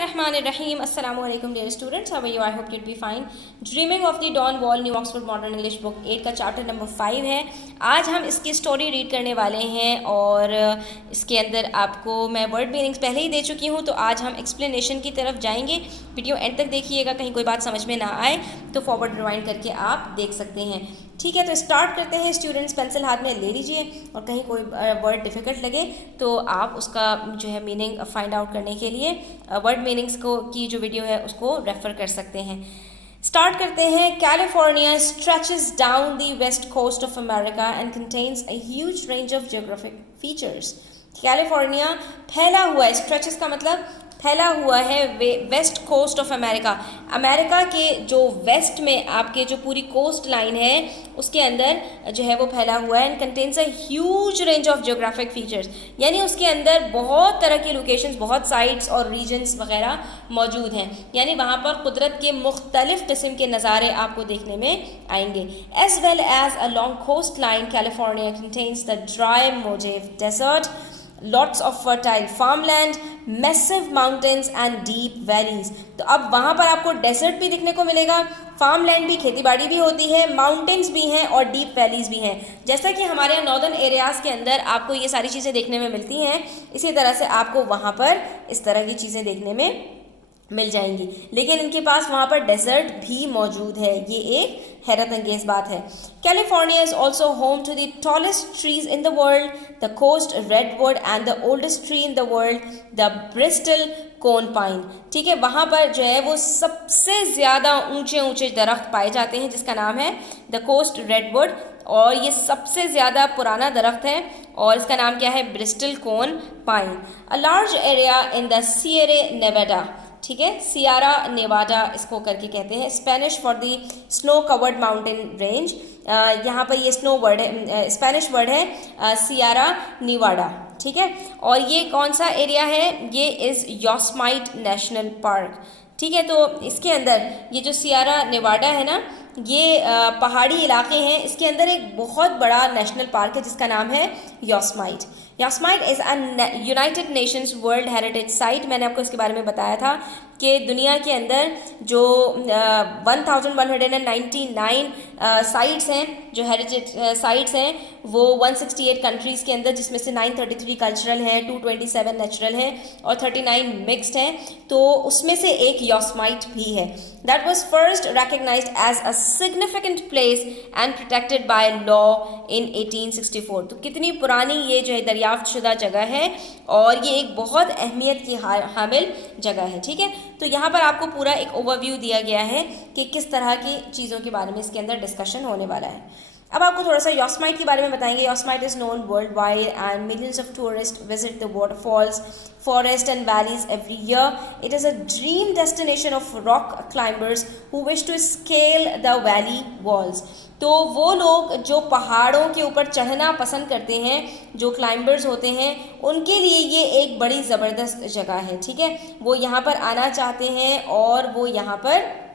Bismillahirrahmanirrahim. Assalamu alaikum dear students. How are you? I hope you'll be fine. Dreaming of the Dawn Wall New Oxford Modern English Book 8 का chapter number 5 है. आज हम इसकी story read करने वाले हैं और इसके अंदर आपको मैं वर्ड मीनिंग्स पहले ही दे चुकी हूँ, तो आज हम एक्सप्लेनेशन की तरफ जाएंगे. वीडियो एंड तक देखिएगा, कहीं कोई बात समझ में ना आए तो फॉरवर्ड रिवाइंड करके आप देख सकते हैं. ठीक है, तो स्टार्ट करते हैं. स्टूडेंट्स पेंसिल हाथ में ले लीजिए और कहीं कोई वर्ड डिफ़िकल्ट लगे तो आप उसका जो है मीनिंग फाइंड आउट करने के लिए वर्ड मीनिंग्स को की जो वीडियो है उसको रेफ़र कर सकते हैं. स्टार्ट करते हैं. California stretches down the west coast of America and contains a huge range of geographic features. California फैला हुआ है, स्ट्रेचेस का मतलब फैला हुआ है west coast of America. America के जो वेस्ट में आपके जो पूरी कोस्ट लाइन है उसके अंदर जो है वो फैला हुआ है. And contains a huge range of geographic features, यानी उसके अंदर बहुत तरह की लोकेशंस, बहुत साइट्स और रीजन्स वगैरह मौजूद हैं. यानी वहाँ पर कुदरत के मुख्तलिफ किस्म के नज़ारे आपको देखने में आएंगे. As well as a long coast line, California contains the dry Mojave desert, lots of fertile farmland, massive mountains and deep valleys. तो अब वहाँ पर आपको डेजर्ट भी देखने को मिलेगा, फार्म लैंड भी, खेती बाड़ी भी होती है, माउंटेन्स भी हैं और डीप वैलीज भी हैं. जैसा कि हमारे यहाँ नॉर्दर्न एरियाज़ के अंदर आपको ये सारी चीज़ें देखने में मिलती हैं, इसी तरह से आपको वहाँ पर इस तरह की चीज़ें देखने में मिल जाएंगी. लेकिन इनके पास वहाँ पर डेजर्ट भी मौजूद है, ये एक हैरत अंगेज बात है. California is also home to the tallest trees in the world, the coast redwood and the oldest tree in the world, the bristlecone pine. ठीक है, वहाँ पर जो है वो सबसे ज़्यादा ऊंचे ऊंचे दरख्त पाए जाते हैं जिसका नाम है द कोस्ट रेडवुड, और ये सबसे ज़्यादा पुराना दरख्त है और इसका नाम क्या है? Bristlecone pine. A large area in the Sierra Nevada. ठीक है, सियारा नेवाडा इसको करके कहते हैं. Spanish for the snow covered mountain range. यहाँ पर ये स्नो वर्ड है, स्पेनिश वर्ड है सियारा नेवाडा. ठीक है, और ये कौन सा एरिया है? ये इज़ योसेमाइट नेशनल पार्क. ठीक है, तो इसके अंदर ये जो सियारा नेवाडा है ना, ये पहाड़ी इलाके हैं, इसके अंदर एक बहुत बड़ा नेशनल पार्क है जिसका नाम है Yosemite. Yosemite is a United Nations world heritage site. मैंने आपको इसके बारे में बताया था कि दुनिया के अंदर जो 1199 साइट्स हैं, जो हेरिटेज साइट्स हैं, वो 168 कंट्रीज़ के अंदर, जिसमें से 933 कल्चरल हैं, 227 नेचुरल हैं और 39 मिक्स्ड हैं, तो उसमें से एक योसेमाइट भी है. That was first recognised as a significant place and protected by law in 1864. तो कितनी पुरानी ये जो है दरियाफ्त शुदा जगह है और ये एक बहुत अहमियत की हामिल जगह है. ठीक है, तो यहाँ पर आपको पूरा एक ओवरव्यू दिया गया है कि किस तरह की चीज़ों के बारे में इसके अंदर डिस्कशन होने वाला है. अब आपको थोड़ा सा योसेमाइट के बारे में बताएंगे. Yosemite is known world wide and millions of tourist visit the waterfalls, forest and valleys every year. It is a dream destination of rock climbers who wish to scale the valley walls. तो वो लोग जो पहाड़ों के ऊपर चढ़ना पसंद करते हैं, जो क्लाइंबर्स होते हैं, उनके लिए ये एक बड़ी ज़बरदस्त जगह है. ठीक है, वो यहाँ पर आना चाहते हैं और वो यहाँ पर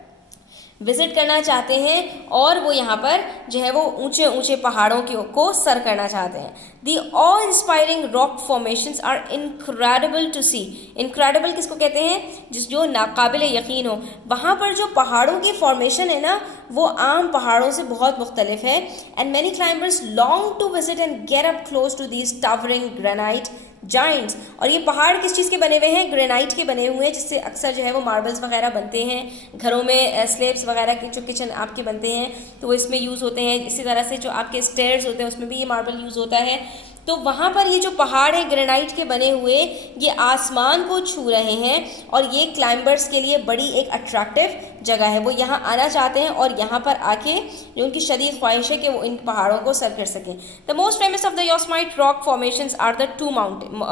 विज़िट करना चाहते हैं और वो यहाँ पर जो है वो ऊंचे ऊंचे पहाड़ों को सर करना चाहते हैं. The awe inspiring rock formations are incredible to see. Incredible किसको कहते हैं? जो नाकाबिल यकीन हो. वहाँ पर जो पहाड़ों की फॉर्मेशन है ना, वो आम पहाड़ों से बहुत मुख्तलिफ है. And many climbers long to visit and get up close to these towering granite giants. और ये पहाड़ किस चीज़ के बने हुए हैं? ग्रेनाइट के बने हुए हैं, जिससे अक्सर जो है वो मार्बल्स वगैरह बनते हैं. घरों में स्लेब्स वगैरह के जो किचन आपके बनते हैं तो वो इसमें यूज़ होते हैं. इसी तरह से जो आपके स्टेयर्स होते हैं उसमें भी ये मार्बल यूज़ होता है. तो वहाँ पर ये जो पहाड़ है ग्रेनाइट के बने हुए, ये आसमान को छू रहे हैं और ये क्लाइंबर्स के लिए बड़ी एक अट्रैक्टिव जगह है. वो यहाँ आना चाहते हैं और यहाँ पर आके जो उनकी शदीद ख्वाहिश है कि वो इन पहाड़ों को सर कर सकें. The most famous of the Yosemite rock formations are the 2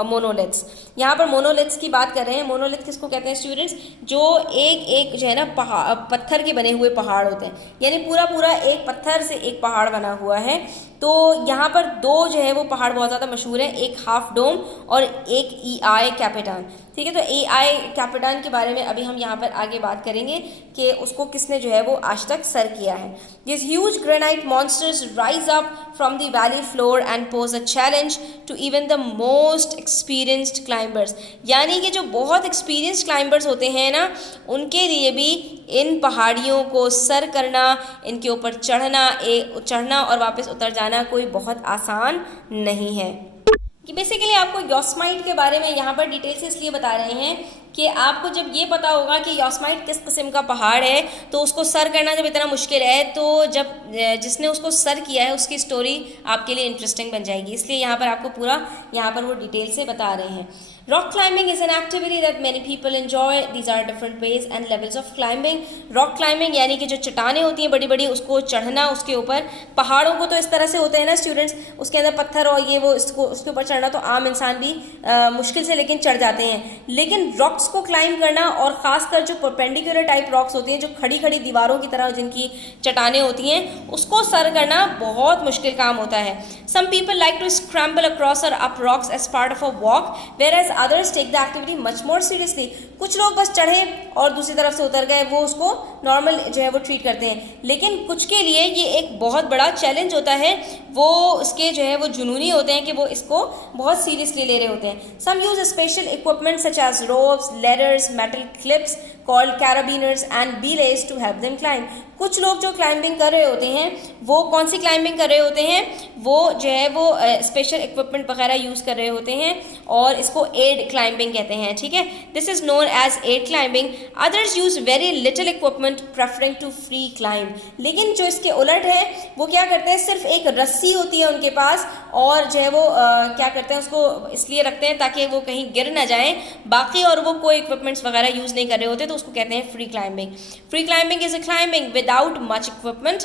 monoliths. यहाँ पर मोनोलिथ्स की बात कर रहे हैं. मोनोलिथ किसको कहते हैं स्टूडेंट्स? जो एक जो है ना पत्थर के बने हुए पहाड़ होते हैं, यानी पूरा पूरा एक पत्थर से एक पहाड़ बना हुआ है. तो यहाँ पर 2 जो है वो पहाड़ बहुत ज़्यादा मशहूर हैं, एक हाफ डोम और एक ईआई कैपिटान. ठीक है। तो AI कैपिटन के बारे में अभी हम यहाँ पर आगे बात करेंगे कि उसको किसने जो है वो आज तक सर किया है। This huge granite monsters rise up from the valley floor and pose a challenge to even the most experienced climbers. यानी कि जो बहुत एक्सपीरियंस्ड क्लाइंबर्स होते हैं ना, उनके लिए भी इन पहाड़ियों को सर करना, इनके ऊपर चढ़ना और वापस उतर जाना कोई बहुत आसान नहीं है। कि बेसिकली आपको योस्माइट के बारे में यहाँ पर डिटेल से इसलिए बता रहे हैं कि आपको जब ये पता होगा कि योस्माइट किस किस्म का पहाड़ है, तो उसको सर करना जब इतना मुश्किल है, तो जब जिसने उसको सर किया है उसकी स्टोरी आपके लिए इंटरेस्टिंग बन जाएगी। इसलिए यहाँ पर आपको पूरा यहाँ पर वो डिटेल से बता रहे हैं। Rock climbing is an activity that many people enjoy. These are different ways and levels of climbing. Rock climbing यानी कि जो चट्टानें होती हैं बड़ी बड़ी, उसको चढ़ना, उसके ऊपर पहाड़ों को तो इस तरह से होते हैं ना स्टूडेंट्स, उसके अंदर पत्थर और ये वो, इसको उसके ऊपर चढ़ना तो आम इंसान भी मुश्किल से लेकिन चढ़ जाते हैं। लेकिन रॉक्स को क्लाइंब करना, और ख़ासकर जो परपेंडिकुलर टाइप रॉक्स होती हैं, जो खड़ी खड़ी दीवारों की तरह जिनकी चट्टानें होती हैं, उसको सर करना बहुत मुश्किल काम होता है। Some people like to scramble across और up rocks as part of a walk, where as others take the activity much more seriously. कुछ लोग बस चढ़े और दूसरी तरफ से उतर गए, वो उसको नॉर्मल जो है वो ट्रीट करते हैं। लेकिन कुछ के लिए ये एक बहुत बड़ा चैलेंज होता है, वो उसके जो है वो जुनूनी होते हैं कि वो इसको बहुत सीरियसली ले रहे होते हैं। Some use special equipment such as ropes, ladders, metal clips called carabiners and belays to help them climb. कुछ लोग जो क्लाइंबिंग कर रहे होते हैं, वो कौन सी क्लाइंबिंग कर रहे होते हैं, वो जो है वो स्पेशल इक्विपमेंट वगैरह यूज़ कर रहे होते हैं और इसको एड क्लाइंबिंग कहते हैं। ठीक है, this is known as aid climbing. Others use very little equipment preferring to free climb. लेकिन जो इसके उलट है, वो क्या करते हैं, सिर्फ एक रस्सी होती है उनके पास और जो है वो क्या करते हैं, उसको इसलिए रखते हैं ताकि वो कहीं गिर ना जाए, बाकी और वो कोई इक्विपमेंट्स वगैरह यूज़ नहीं कर रहे होते, तो उसको कहते हैं free climbing. Free climbing is a climbing without much equipment,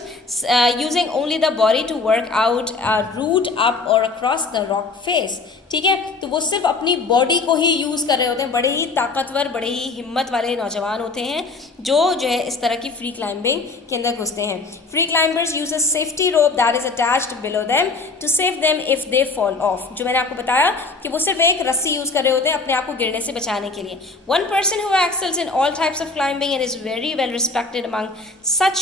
using only the body to work out a route up और अक्रॉस द रॉक फेस। ठीक है, तो वो सिर्फ अपनी बॉडी को ही यूज़ कर रहे होते हैं। बड़े ही ताकतवर, बड़े ही हिम्मत वाले नौजवान होते हैं जो है इस तरह की फ्री क्लाइंबिंग के अंदर घुसते हैं। Free climbers use a safety rope that is attached below them to save them if they fall off. जो मैंने आपको बताया कि वो सिर्फ एक रस्सी यूज़ कर रहे होते हैं अपने आप को गिरने से बचाने के लिए। One person who excels in all types of climbing and is very well respected among such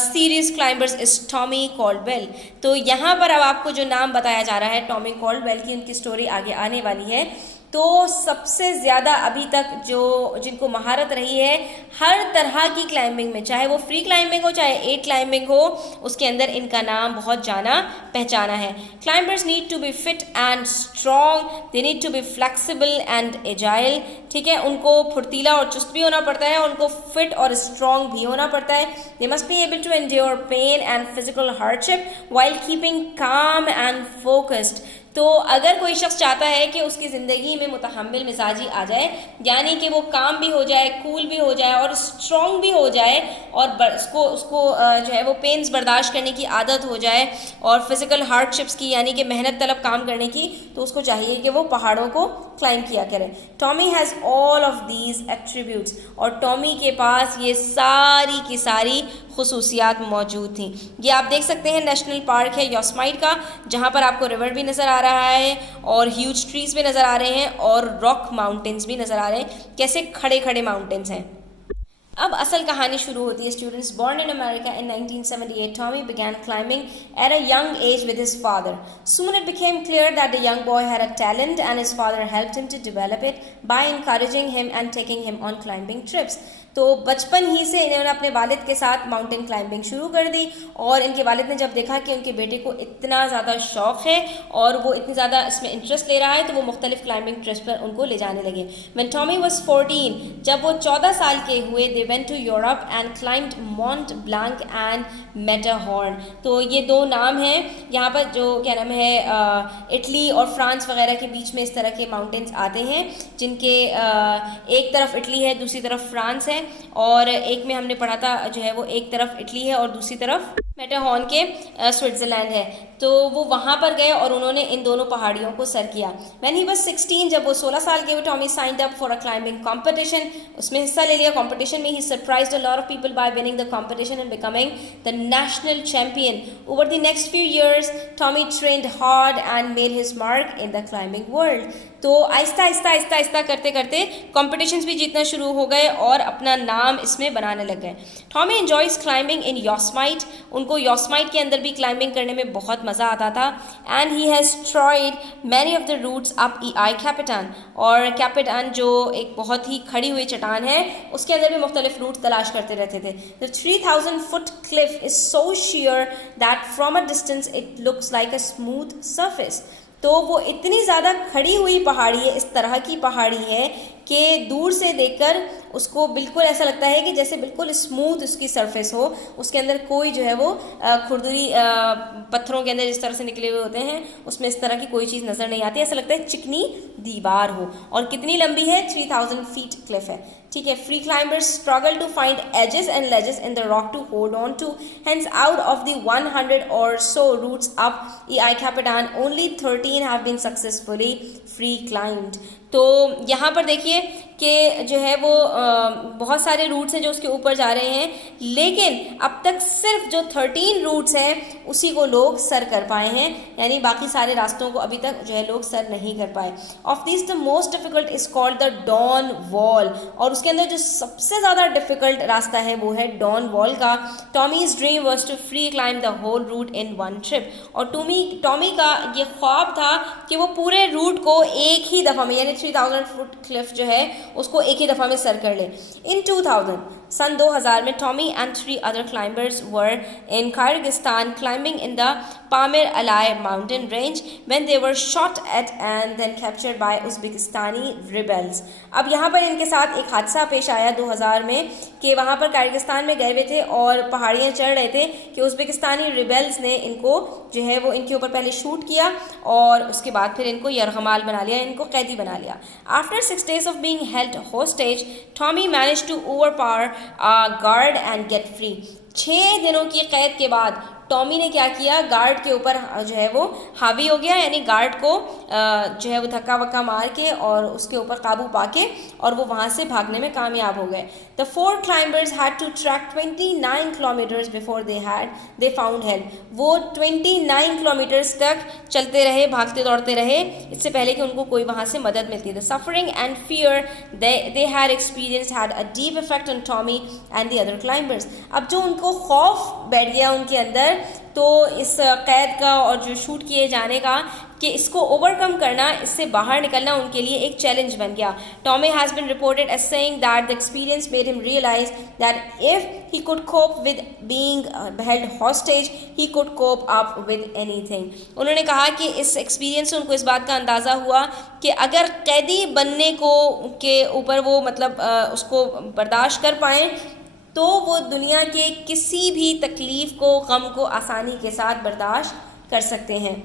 series climbers is Tommy Caldwell. तो यहाँ पर अब आपको जो नाम बताया जा रहा है टॉमी कॉल्डवेल की, उनकी स्टोरी आगे आने वाली है। तो सबसे ज़्यादा अभी तक जो जिनको महारत रही है हर तरह की क्लाइंबिंग में, चाहे वो फ्री क्लाइंबिंग हो चाहे एड क्लाइंबिंग हो, उसके अंदर इनका नाम बहुत जाना पहचाना है। Climbers need to be fit and strong, they need to be flexible and agile. ठीक है, उनको फुर्तीला और चुस्त भी होना पड़ता है, उनको फिट और स्ट्रॉन्ग भी होना पड़ता है। They must be able to endure pain and physical hardship while keeping calm and focused. तो अगर कोई शख्स चाहता है कि उसकी ज़िंदगी में मुतहम्मिल मिजाजी आ जाए, यानी कि वो काम भी हो जाए, कूल भी हो जाए और स्ट्रॉन्ग भी हो जाए, और उसको जो है वो पेन्स बर्दाश्त करने की आदत हो जाए और फिज़िकल हार्डशिप्स की यानी कि मेहनत तलब काम करने की, तो उसको चाहिए कि वो पहाड़ों को क्लाइंब किया करे। Tommy has all of these attributes, और टॉमी के पास ये सारी की सारी खुसूसियात मौजूद थी। ये आप देख सकते हैं नेशनल पार्क है योस्माइट का, जहाँ पर आपको रिवर भी नज़र आ रहा है और ह्यूज ट्रीज भी नज़र आ रहे हैं और रॉक माउंटेन्स भी नज़र आ रहे हैं, कैसे खड़े खड़े माउंटेन्स हैं। अब असल कहानी शुरू होती है students. Born in America in 1978, Tommy began climbing at a young age with his father. Soon it became clear that the young boy had a talent and his father helped him to develop it by encouraging him and taking him on climbing trips. तो बचपन ही से इन्होंने अपने वालिद के साथ mountain climbing शुरू कर दी, और इनके वालिद ने जब देखा कि उनके बेटे को इतना ज़्यादा शौक़ है और वो इतनी ज़्यादा इसमें इंटरेस्ट ले रहा है, तो वो मुख्तलिफ क्लाइंबिंग ट्रिप्स पर उनको ले जाने लगे। When Tommy was 14, जब वो 14 साल के हुए, they went to Europe and climbed Mont Blanc and Matterhorn। तो ये दो नाम हैं यहाँ पर, जो क्या नाम है, इटली और फ्रांस वगैरह के बीच में इस तरह के माउंटेन्स आते हैं, जिनके एक तरफ इटली है, दूसरी तरफ फ्रांस है, और एक में हमने पढ़ा था जो है वो एक तरफ इटली है और दूसरी तरफ मैटरहॉर्न के स्विट्ज़रलैंड है। तो वो वहाँ पर गए और उन्होंने इन दोनों पहाड़ियों को सर किया। When he was 16, जब वो 16 साल के हुए, Tommy signed up for a climbing competition, उसमें हिस्सा ले लिया competition में। He surprised a lot of people by winning the competition and becoming the national champion. Over the next few years, Tommy trained hard and made his mark in the climbing world. तो आहिस्ता आहिस्ता आहिस्ता आहिस्ता करते करते competitions भी जीतना शुरू हो गए और अपना नाम इसमें बनाने लग गए। टॉमी एंजॉयज क्लाइंबिंग इन योसमाइट, उनको योसमाइट के अंदर भी क्लाइंबिंग करने में बहुत मज़ा आता था। And he has tried many of the routes up El Capitan, और कैपिटान जो एक बहुत ही खड़ी हुई चट्टान है उसके अंदर भी मुख्तलिफ रूट तलाश करते रहते थे। The 3000 foot Cliff is so sheer that from a distance it looks like a smooth surface, तो वो इतनी ज़्यादा खड़ी हुई पहाड़ी है, इस तरह की पहाड़ी है कि दूर से देखकर उसको बिल्कुल ऐसा लगता है कि जैसे बिल्कुल स्मूथ उसकी सरफेस हो, उसके अंदर कोई जो है वो खुरदुरी पत्थरों के अंदर जिस तरह से निकले हुए होते हैं उसमें इस तरह की कोई चीज़ नज़र नहीं आती, ऐसा लगता है चिकनी दीवार हो। और कितनी लंबी है? 3000 फीट क्लिफ है, ठीक है। Free climbers struggle to find edges and ledges in the rock to hold on to, hence out of the 100 or so routes up El Capitan only 13 have been successfully free climbed. तो यहाँ पर देखिए कि जो है वो बहुत सारे रूट्स हैं जो उसके ऊपर जा रहे हैं, लेकिन अब तक सिर्फ जो 13 रूट्स हैं उसी को लोग सर कर पाए हैं, यानी बाकी सारे रास्तों को अभी तक जो है लोग सर नहीं कर पाए। Of this the most difficult is called the Dawn Wall, और उसके अंदर जो सबसे ज़्यादा डिफिकल्ट रास्ता है वो है डॉन वॉल का। Tommy's dream was to free climb the whole route in one trip, और टॉमी का ये ख्वाब था कि वो पूरे रूट को एक ही दफ़ा में, यानी 3000 फुट क्लिफ जो है उसको एक ही दफ़ा में सर कर ले। इन 2000 सन 2000 में Tommy and 3 other climbers were in Kyrgyzstan climbing in the Pamir Alai mountain range when they were shot at and then captured by Uzbekistani rebels. अब यहाँ पर इनके साथ एक हादसा पेश आया 2000 में कि वहाँ पर किर्गिस्तान में गए हुए थे और पहाड़ियाँ चढ़ रहे थे कि उज़्बेकिस्तानी रिबेल्स ने इनको जो है वो इनके ऊपर पहले शूट किया और उसके बाद फिर इनको यरगमाल बना लिया, इनको कैदी बना लिया। After 6 days of being held hostage Tommy manage to overpower guard and get free. 6 दिनों की कैद के बाद टॉमी ने क्या किया, गार्ड के ऊपर जो है वो हावी हो गया, यानी गार्ड को जो है वो धक्का वक्का मार के और उसके ऊपर काबू पाके और वो वहाँ से भागने में कामयाब हो गए। The 4 climbers had to track 29 kilometres before they found help. वो 29 किलोमीटर्स तक चलते रहे, भागते दौड़ते रहे, इससे पहले कि उनको कोई वहाँ से मदद मिलती। The suffering and fear they had experience had a deep effect on Tommy and the other climbers. अब जो उनको खौफ बैठ गया उनके अंदर, तो इस कैद का और जो शूट किए जाने का, कि इसको ओवरकम करना, इससे बाहर निकलना उनके लिए एक चैलेंज बन गया। Tommy has been reported as saying that the experience made him realise that if he could cope with being held hostage he could cope up with anything. उन्होंने कहा कि इस एक्सपीरियंस से उनको इस बात का अंदाज़ा हुआ कि अगर कैदी बनने को के ऊपर वो मतलब उसको बर्दाश्त कर पाएँ तो वो दुनिया के किसी भी तकलीफ़ को, गम को आसानी के साथ बर्दाश्त कर सकते हैं।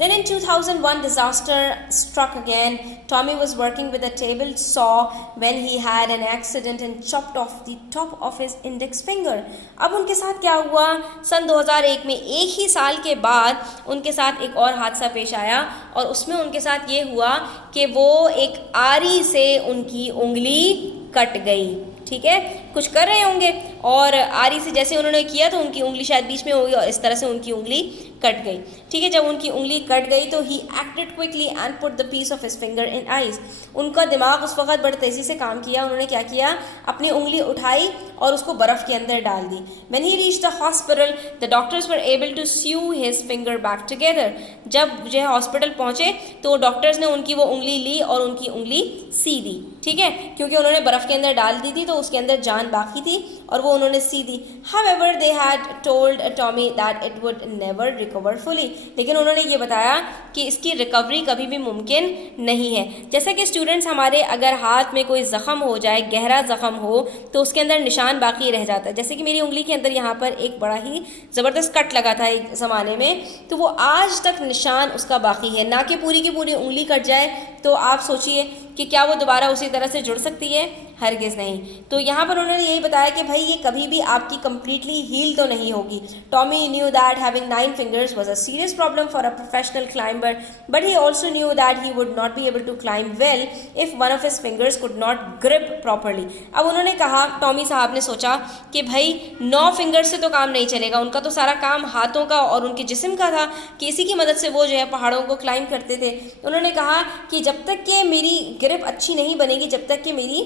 Then in 2001 disaster struck again. Tommy was working with a table saw when he had an accident and chopped off the top of his index finger. अब उनके साथ क्या हुआ, सन 2001 में एक ही साल के बाद उनके साथ एक और हादसा पेश आया और उसमें उनके साथ ये हुआ कि वो एक आरी से उनकी उंगली कट गई। ठीक है, कुछ कर रहे होंगे और आरी से जैसे उन्होंने किया तो उनकी उंगली शायद बीच में होगी और इस तरह से उनकी उंगली कट गई। ठीक है, जब उनकी उंगली कट गई तो he acted quickly and put the piece of his finger in ice. उनका दिमाग उस वक्त बड़ी तेज़ी से काम किया। उन्होंने क्या किया, अपनी उंगली उठाई और उसको बर्फ़ के अंदर डाल दी। When he reached the hospital the doctors were able to sew his finger back together. जब जो है हॉस्पिटल पहुँचे तो डॉक्टर्स ने उनकी वो उंगली ली और उनकी उंगली सी दी। ठीक है, क्योंकि उन्होंने बर्फ़ के अंदर डाल दी थी तो उसके अंदर जान बाकी थी और वो उन्होंने सी दी। However they had told Tommy that it would never recover fully. लेकिन उन्होंने ये बताया कि इसकी रिकवरी कभी भी मुमकिन नहीं है। जैसे कि स्टूडेंट्स, हमारे अगर हाथ में कोई ज़ख़म हो जाए, गहरा ज़ख़म हो, तो उसके अंदर निशान बाकी रह जाता है। जैसे कि मेरी उंगली के अंदर यहाँ पर एक बड़ा ही ज़बरदस्त कट लगा था एक ज़माने में, तो वो आज तक निशान उसका बाकी है। ना कि पूरी की पूरी उंगली कट जाए तो आप सोचिए कि क्या वो दोबारा उसी तरह से जुड़ सकती है। हरगिज़ नहीं। तो यहाँ पर उन्होंने यही बताया कि भाई ये कभी भी आपकी कम्प्लीटली हील तो नहीं होगी। Tommy knew that having 9 fingers was a serious problem for a professional climber, but he also knew that he would not be able to climb well if one of his fingers could not grip properly. अब उन्होंने कहा, Tommy साहब ने सोचा कि भाई 9 finger से तो काम नहीं चलेगा, उनका तो सारा काम हाथों का और उनके जिस्म का था कि इसी की मदद से वो जो है पहाड़ों को क्लाइंब करते थे। उन्होंने कहा कि जब तक कि मेरी ग्रिप अच्छी नहीं बनेगी, जब तक कि मेरी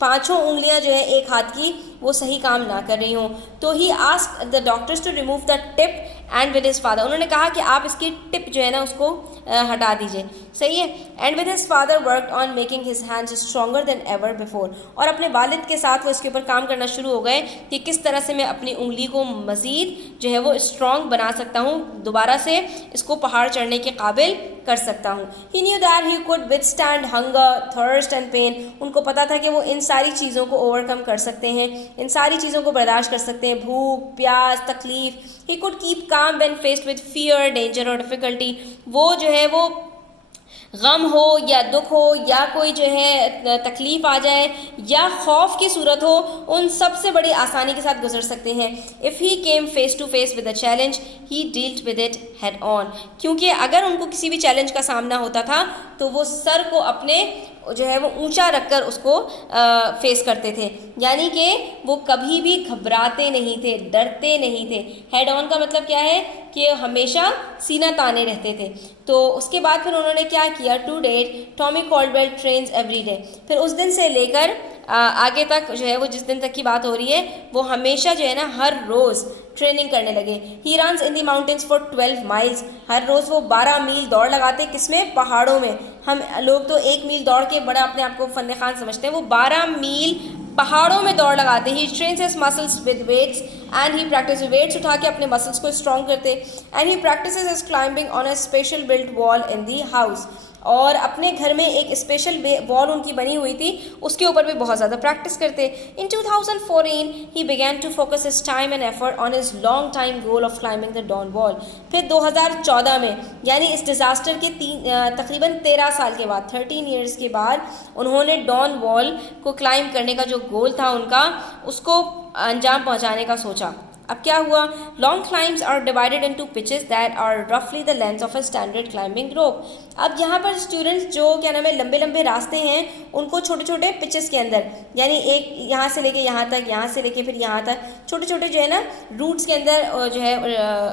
5 उंगलियां जो है एक हाथ की वो सही काम ना कर रही हों, तो he ask the doctors to remove the tip and with his father. उन्होंने कहा कि आप इसकी टिप जो है ना उसको हटा दीजिए, सही है। And with his father work on making his hands stronger than ever before. और अपने वालिद के साथ वो इसके ऊपर काम करना शुरू हो गए कि किस तरह से मैं अपनी उंगली को मज़ीद जो है वो स्ट्रॉन्ग बना सकता हूँ, दोबारा से इसको पहाड़ चढ़ने के काबिल कर सकता हूँ। He knew that he could withstand hunger, thirst and pain. उनको पता था कि वो इन सारी चीज़ों को ओवरकम कर सकते हैं, इन सारी चीज़ों को बर्दाश्त कर सकते हैं, भूख, प्यास, तकलीफ। He could keep calm when faced with fear, danger और डिफ़िकल्टी। वो जो है वो गम हो या दुख हो या कोई जो है तकलीफ़ आ जाए या खौफ की सूरत हो, उन सब से बड़ी आसानी के साथ गुजर सकते हैं। If he came face to face with a challenge he dealt with it head on. क्योंकि अगर उनको किसी भी चैलेंज का सामना होता था तो वो सर को अपने जो है वो ऊंचा रखकर उसको फेस करते थे, यानी कि वो कभी भी घबराते नहीं थे, डरते नहीं थे। हेड ऑन का मतलब क्या है कि हमेशा सीना ताने रहते थे। तो उसके बाद फिर उन्होंने क्या किया, to date Tommy Caldwell trains every day. फिर उस दिन से लेकर आगे तक जो है वो जिस दिन तक की बात हो रही है वो हमेशा जो है ना हर रोज़ ट्रेनिंग करने लगे। He runs in the mountains for 12 miles। हर रोज़ वो 12 मील दौड़ लगाते, किसमें, पहाड़ों में। हम लोग तो 1 मील दौड़ के बड़ा अपने आप को फन खान समझते हैं, वो 12 मील पहाड़ों में दौड़ लगाते। He trains his muscles with weights and he practice weights उठा के अपने मसल्स को स्ट्रॉन्ग करते। And he practices his climbing on a special built wall in the house. और अपने घर में एक स्पेशल वॉल उनकी बनी हुई थी, उसके ऊपर भी बहुत ज़्यादा प्रैक्टिस करते। In 2014 he began to focus his time and effort on his long time goal of climbing the Dawn Wall. फिर 2014 में, यानी इस डिज़ास्टर के तकरीबन 13 साल के बाद, 13 ईयर्स के बाद, उन्होंने डॉन वॉल को क्लाइंब करने का जो गोल था उनका, उसको अंजाम पहुँचाने का सोचा। अब क्या हुआ, long climbs are divided into pitches that are रफली the length of a standard climbing rope. अब यहाँ पर स्टूडेंट्स जो क्या नाम है लंबे लंबे रास्ते हैं उनको छोटे छोटे पिचेस के अंदर, यानी एक यहाँ से लेके यहाँ तक, यहाँ से लेके फिर यहाँ तक, छोटे छोटे जो है ना रूट्स के अंदर जो है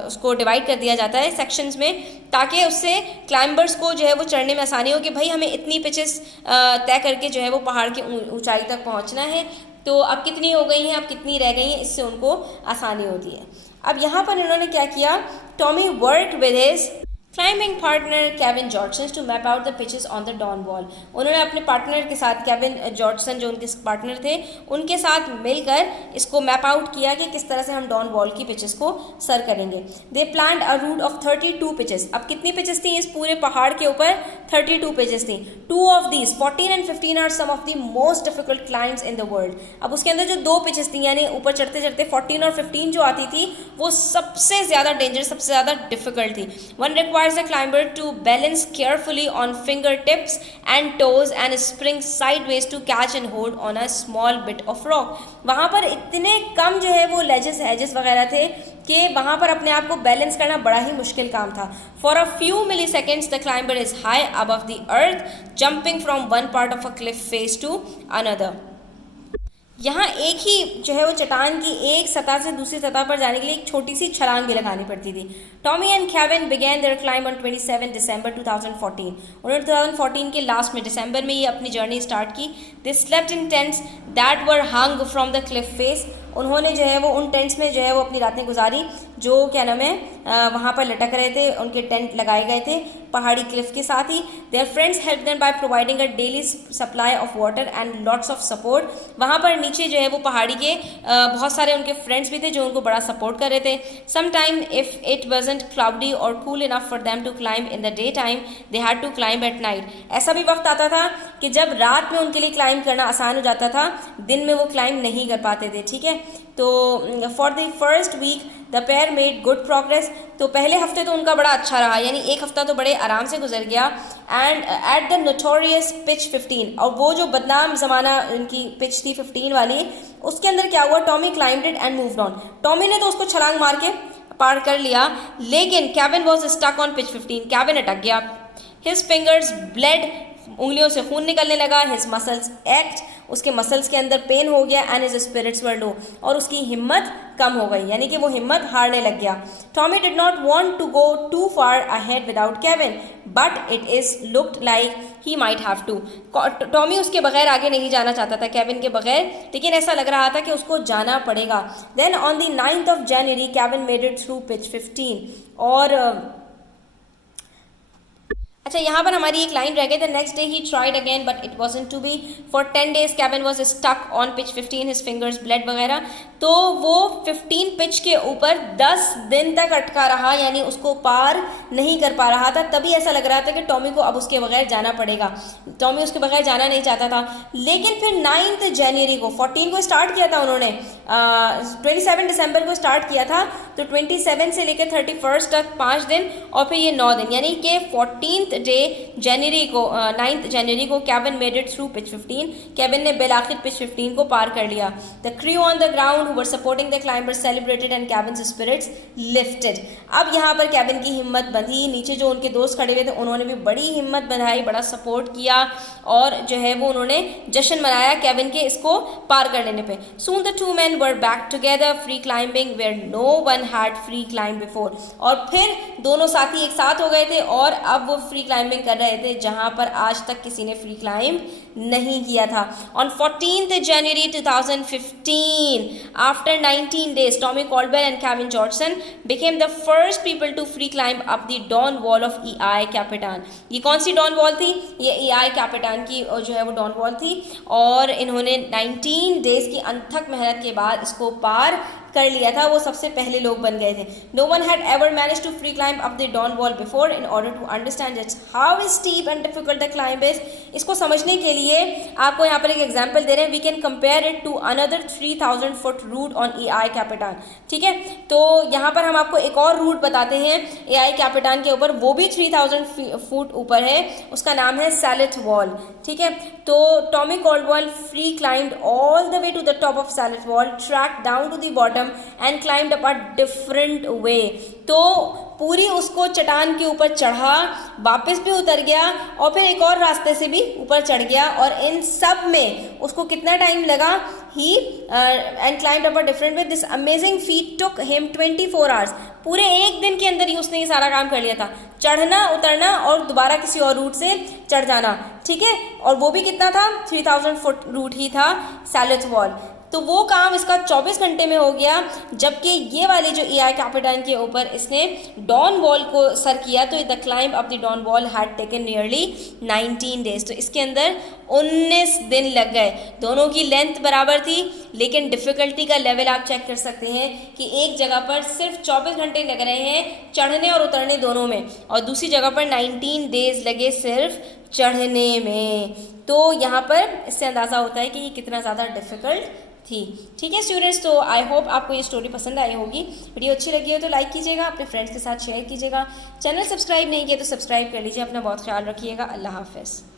उसको डिवाइड कर दिया जाता है सेक्शंस में, ताकि उससे क्लाइंबर्स को जो है वो चढ़ने में आसानी हो कि भाई हमें इतनी पिचेस तय करके जो है वो पहाड़ की ऊंचाई तक पहुँचना है। तो अब कितनी हो गई हैं, अब कितनी रह गई हैं, इससे उनको आसानी होती है। अब यहाँ पर इन्होंने क्या किया, Tommy work with his climbing partner Kevin Jorgeson to map out the pitches on the Dawn Wall. उन्होंने अपने पार्टनर के साथ, केविन जॉर्डसन जो उनके पार्टनर थे, उनके साथ मिलकर इसको मैप आउट किया कि किस तरह से हम डॉन वॉल की पिचेस को सर करेंगे। They planned a route of 32 pitches. अब कितनी पिचेस थी इस पूरे पहाड़ के ऊपर, 32 पिचेस थी। 2 of these 14 and 15 are some of the most difficult climbs in the world. अब उसके अंदर जो 2 पिचेस थी, यानी ऊपर चढ़ते चढ़ते 14 और 15 जो आती थी, वो सबसे ज़्यादा डेंजर, सबसे ज़्यादा डिफिकल्ट थी। One requires the climber to balance carefully on finger tips and toes and spring sideways to catch and hold on a small bit of rock. वहाँ पर इतने कम जो है वो लेजेस हैजेस वगैरह थे कि वहाँ पर अपने आप को बैलेंस करना बड़ा ही मुश्किल काम था। For a few milliseconds the climber is high above the earth, jumping from one part of a cliff face to another. यहाँ एक ही जो है वो चट्टान की एक सतह से दूसरी सतह पर जाने के लिए एक छोटी सी छलांग भी लगानी पड़ती थी। Tommy and Kevin began their climb on 27 December 2014। उन्होंने 2014 के लास्ट में, दिसंबर में, ये अपनी जर्नी स्टार्ट की। They slept in tents that were hung from the cliff face. उन्होंने जो है वो उन टेंट्स में जो है वो अपनी रातें गुजारी जो क्या नाम है वहाँ पर लटक रहे थे, उनके टेंट लगाए गए थे पहाड़ी क्लिफ के साथ ही। Their friends help them by providing a daily supply of water and lots of support. वहाँ पर नीचे जो है वो पहाड़ी के बहुत सारे उनके फ्रेंड्स भी थे जो उनको बड़ा सपोर्ट कर रहे थे। Some time if it wasn't cloudy or cool enough for them to climb in the day time, they had to climb at night. ऐसा भी वक्त आता था कि जब रात में उनके लिए क्लाइंब करना आसान हो जाता था, दिन में वो क्लाइंब नहीं कर पाते थे, ठीक है। तो for the first week the pair made good progress. तो पहले हफ्ते तो उनका बड़ा अच्छा रहा, यानी एक हफ्ता तो बड़े आराम से गुजर गया। And at the notorious pitch 15, और वो जो बदनाम ज़माना उनकी पिच थी 15 वाली, उसके अंदर क्या हुआ, Tommy climbed it and moved on. Tommy ने तो उसको छलांग मार के पार कर लिया, लेकिन Kevin was stuck on pitch 15, Kevin अटक गया। हिज फिंगर्स ब्लेड, उंगलियों से खून निकलने लगा। हिज मसल्स एक्ट, उसके मसल्स के अंदर पेन हो गया। एंड हिज स्पिरिट्स वर लो, और उसकी हिम्मत कम हो गई, यानी कि वो हिम्मत हारने लग गया। Tommy did not want to go too far ahead without Kevin, but it is looked like he might have to. Tommy उसके बगैर आगे नहीं जाना चाहता था, केविन के बगैर, लेकिन ऐसा लग रहा था कि उसको जाना पड़ेगा। Then on the 9th of January Kevin made it through pitch 15। और अच्छा, यहाँ पर हमारी एक लाइन रह गई, the next day he tried again but it wasn't to be. For 10 days Kevin was stuck on pitch 15, his fingers bled वगैरह। तो वो 15 पिच के ऊपर 10 दिन तक अटका रहा, यानी उसको पार नहीं कर पा रहा था। तभी ऐसा लग रहा था कि टॉमी को अब उसके बगैर जाना पड़ेगा। टॉमी उसके बगैर जाना नहीं चाहता था, लेकिन फिर 9th जनवरी को, 14 को स्टार्ट किया था उन्होंने, 27 दिसंबर को स्टार्ट किया था, तो 27 से लेकर 31 तक 5 दिन, और फिर ये 9 दिन, यानी कि 14th डे जनवरी को, 9th जनवरी को Kevin made it through pitch 15। Kevin ने बिलाखिर पिच 15 को पार कर लिया। The crew on the ground who were supporting the climbers celebrated and Kevin's spirits lifted. अब यहाँ पर केविन की हिम्मत बंधी, नीचे जो उनके दोस्त खड़े हुए थे उन्होंने भी बड़ी हिम्मत बंधाई, बड़ा सपोर्ट किया, और जो है वो उन्होंने जश्न मनाया केविन के इसको पार कर लेने पे। Soon the two man were back together free climbing where no one had free climb before. और फिर दोनों साथी एक साथ हो गए थे, और अब वो फ्री क्लाइंबिंग कर रहे थे जहां पर आज तक किसी ने फ्री क्लाइंब नहीं किया था। On 14th January 2015, after 19 days, Tommy Caldwell and Kevin Johnson became the first people to free climb up the Dawn Wall of EI Capitan। ये कौन सी डॉन वॉल थी? ये EI Capitan की जो है वो डॉन वॉल थी, और इन्होंने 19 डेज की अनथक मेहनत के बाद इसको पार कर लिया था। वो सबसे पहले लोग बन गए थे। No one had ever manage to free climb up the Dawn Wall before. In order to understand just how steep and difficult the climb is, इसको समझने के लिए आपको यहाँ पर एक एग्जांपल दे रहे हैं। We can compare it to another 3000 foot route on EI Capitan. ठीक है, तो यहाँ पर हम आपको एक और रूट बताते हैं EI कैपिटान के ऊपर, वो भी 3000 फुट ऊपर है, उसका नाम है सैलेट वॉल। ठीक है, तो Tommy Caldwell free climbed all the way to the top of Salathe Wall, trek down to the bottom and climbed up a different way. तो पूरी उसको चट्टान के ऊपर चढ़ा, वापस भी उतर गया, और फिर एक और रास्ते से भी ऊपर चढ़ गया, और इन सब में उसको कितना टाइम लगा? He and climbed up a different way. This amazing feat took him 24 hours. पूरे एक दिन के अंदर ही उसने ये सारा काम कर लिया था, चढ़ना, उतरना और दोबारा किसी और रूट से चढ़ जाना। ठीक है, और वो भी कितना था? 3000 फुट रूट ही था सैलेट वॉल। तो वो काम इसका 24 घंटे में हो गया, जबकि ये वाली जो EI कैपिटान के ऊपर इसने डॉन वॉल को सर किया, तो the climb of the Dawn Wall had taken nearly 19 days. तो इसके अंदर 19 दिन लग गए। दोनों की लेंथ बराबर थी, लेकिन डिफ़िकल्टी का लेवल आप चेक कर सकते हैं कि एक जगह पर सिर्फ 24 घंटे लग रहे हैं चढ़ने और उतरने दोनों में, और दूसरी जगह पर 19 डेज लगे सिर्फ चढ़ने में। तो यहाँ पर इससे अंदाज़ा होता है कि ये कितना ज़्यादा डिफ़िकल्ट थी। ठीक है स्टूडेंट्स, तो आई होप आपको ये स्टोरी पसंद आई होगी। वीडियो अच्छी लगी हो तो लाइक कीजिएगा, अपने फ्रेंड्स के साथ शेयर कीजिएगा। चैनल सब्सक्राइब नहीं किया तो सब्सक्राइब कर लीजिए। अपना बहुत ख्याल रखिएगा। अल्लाह हाफ़िज़।